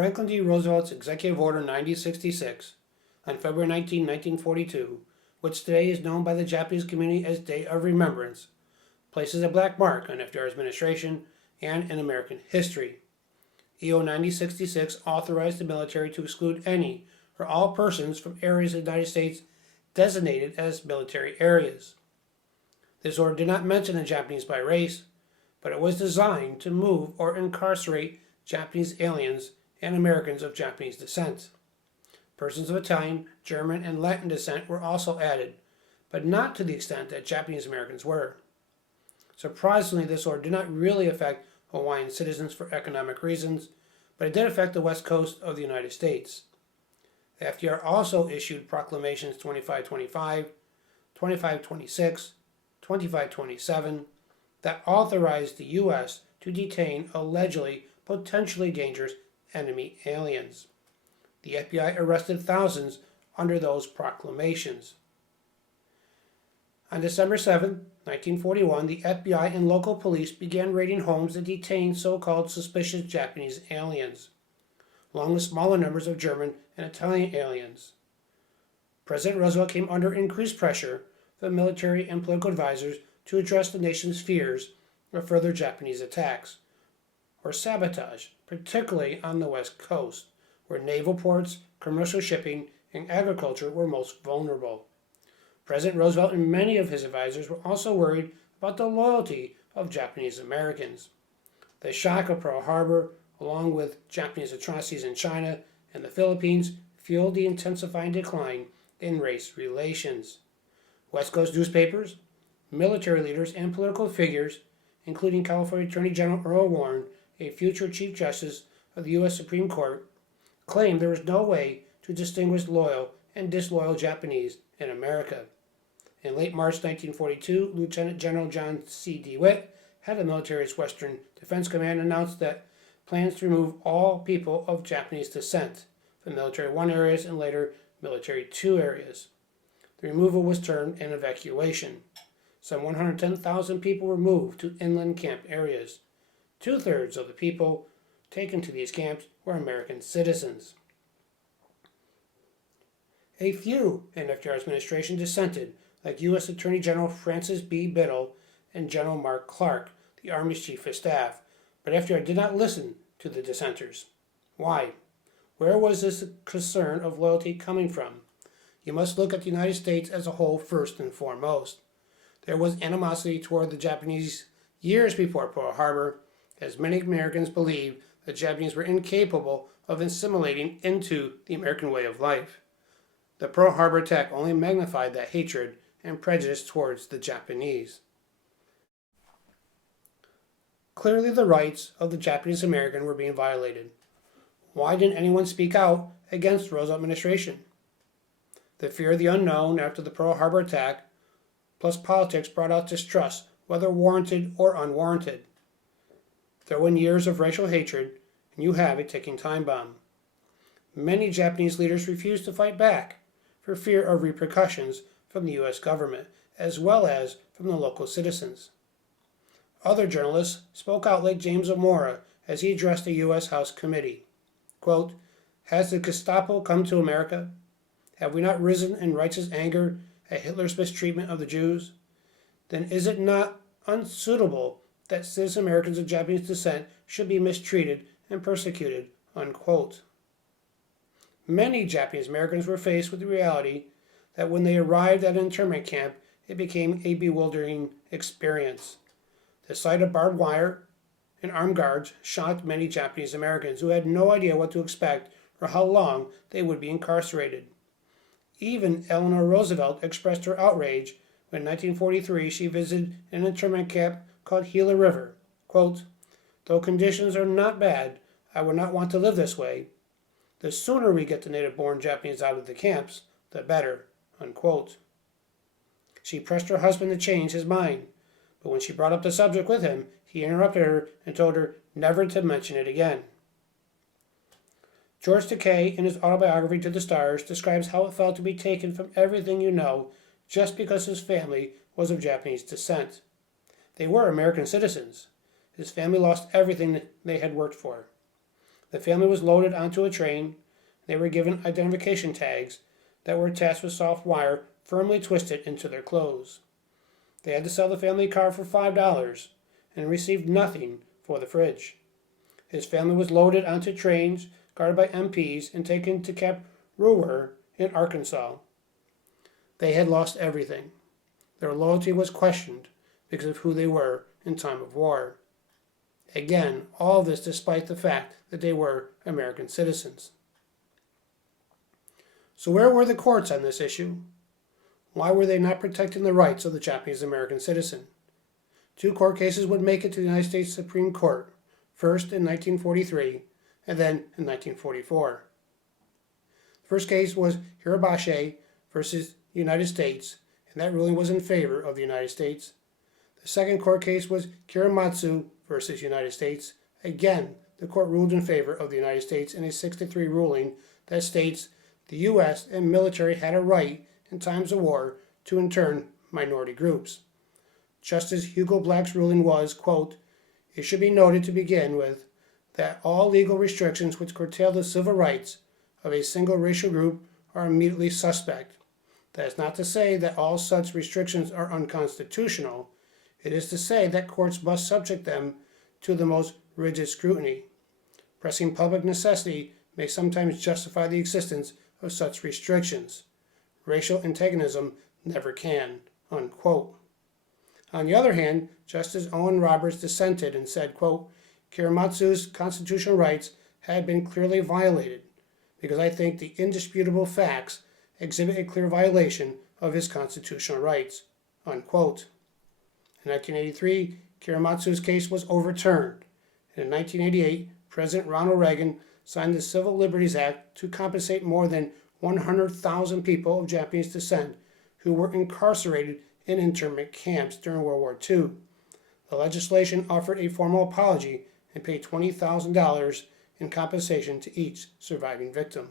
Franklin D. Roosevelt's Executive Order 9066 on February 19, 1942, which today is known by the Japanese community as Day of Remembrance, places a black mark on FDR's administration and in American history. EO 9066 authorized the military to exclude any or all persons from areas of the United States designated as military areas. This order did not mention the Japanese by race, but it was designed to move or incarcerate Japanese aliens and Americans of Japanese descent. Persons of Italian, German, and Latin descent were also added, but not to the extent that Japanese Americans were. Surprisingly, this order did not really affect Hawaiian citizens for economic reasons, but it did affect the west coast of the United States. The FDR also issued proclamations 2525, 2526, 2527 that authorized the U.S. to detain allegedly potentially dangerous enemy aliens. The FBI arrested thousands under those proclamations. On December 7, 1941, the FBI and local police began raiding homes that detained so-called suspicious Japanese aliens, along with smaller numbers of German and Italian aliens. President Roosevelt came under increased pressure from military and political advisors to address the nation's fears of further Japanese attacks or sabotage, particularly on the West Coast, where naval ports, commercial shipping, and agriculture were most vulnerable. President Roosevelt and many of his advisors were also worried about the loyalty of Japanese Americans. The shock of Pearl Harbor, along with Japanese atrocities in China and the Philippines, fueled the intensifying decline in race relations. West Coast newspapers, military leaders, and political figures, including California Attorney General Earl Warren, a future Chief Justice of the U.S. Supreme Court, claimed there was no way to distinguish loyal and disloyal Japanese in America. In late March 1942, Lieutenant General John C. DeWitt, head of the military's Western Defense Command, announced that plans to remove all people of Japanese descent from Military 1 areas and later Military 2 areas. The removal was termed an evacuation. Some 110,000 people were moved to inland camp areas. Two-thirds of the people taken to these camps were American citizens. A few in FDR's administration dissented, like U.S. Attorney General Francis B. Biddle and General Mark Clark, the Army's Chief of Staff, but FDR did not listen to the dissenters. Why? Where was this concern of loyalty coming from? You must look at the United States as a whole first and foremost. There was animosity toward the Japanese years before Pearl Harbor, as many Americans believed the Japanese were incapable of assimilating into the American way of life. The Pearl Harbor attack only magnified that hatred and prejudice towards the Japanese. Clearly, the rights of the Japanese American were being violated. Why didn't anyone speak out against Roosevelt administration? The fear of the unknown after the Pearl Harbor attack, plus politics, brought out distrust, whether warranted or unwarranted. Throw in years of racial hatred, and you have a ticking time bomb. Many Japanese leaders refused to fight back for fear of repercussions from the U.S. government, as well as from the local citizens. Other journalists spoke out like James O'Mora as he addressed the U.S. House Committee. Quote, "Has the Gestapo come to America? Have we not risen in righteous anger at Hitler's mistreatment of the Jews? Then is it not unsuitable that citizen Americans of Japanese descent should be mistreated and persecuted?" Unquote. Many Japanese Americans were faced with the reality that when they arrived at an internment camp, it became a bewildering experience. The sight of barbed wire and armed guards shocked many Japanese Americans who had no idea what to expect or how long they would be incarcerated. Even Eleanor Roosevelt expressed her outrage when in 1943 she visited an internment camp called Gila River. Quote, "Though conditions are not bad, I would not want to live this way. The sooner we get the native-born Japanese out of the camps, the better." Unquote. She pressed her husband to change his mind, but when she brought up the subject with him, he interrupted her and told her never to mention it again. George Takei, in his autobiography To the Stars, describes how it felt to be taken from everything you know just because his family was of Japanese descent. They were American citizens. His family lost everything they had worked for. The family was loaded onto a train. They were given identification tags that were attached with soft wire firmly twisted into their clothes. They had to sell the family car for $5 and received nothing for the fridge. His family was loaded onto trains guarded by MPs and taken to Camp Brewer in Arkansas. They had lost everything. Their loyalty was questioned because of who they were in time of war. Again, all this despite the fact that they were American citizens. So where were the courts on this issue? Why were they not protecting the rights of the Japanese American citizen? Two court cases would make it to the United States Supreme Court, first in 1943 and then in 1944. The first case was Hirabashi versus United States, and that ruling was in favor of the United States. The second court case was Kiramatsu versus United States. Again, the court ruled in favor of the United States in a 6-3 ruling that states the U.S. and military had a right in times of war to intern minority groups. Justice Hugo Black's ruling was, quote, "It should be noted to begin with that all legal restrictions which curtail the civil rights of a single racial group are immediately suspect. That is not to say that all such restrictions are unconstitutional. It is to say that courts must subject them to the most rigid scrutiny. Pressing public necessity may sometimes justify the existence of such restrictions. Racial antagonism never can," unquote. On the other hand, Justice Owen Roberts dissented and said, quote, "Kiramatsu's constitutional rights had been clearly violated because I think the indisputable facts exhibit a clear violation of his constitutional rights," unquote. In 1983, Kiramatsu's case was overturned. And in 1988, President Ronald Reagan signed the Civil Liberties Act to compensate more than 100,000 people of Japanese descent who were incarcerated in internment camps during World War II. The legislation offered a formal apology and paid $20,000 in compensation to each surviving victim.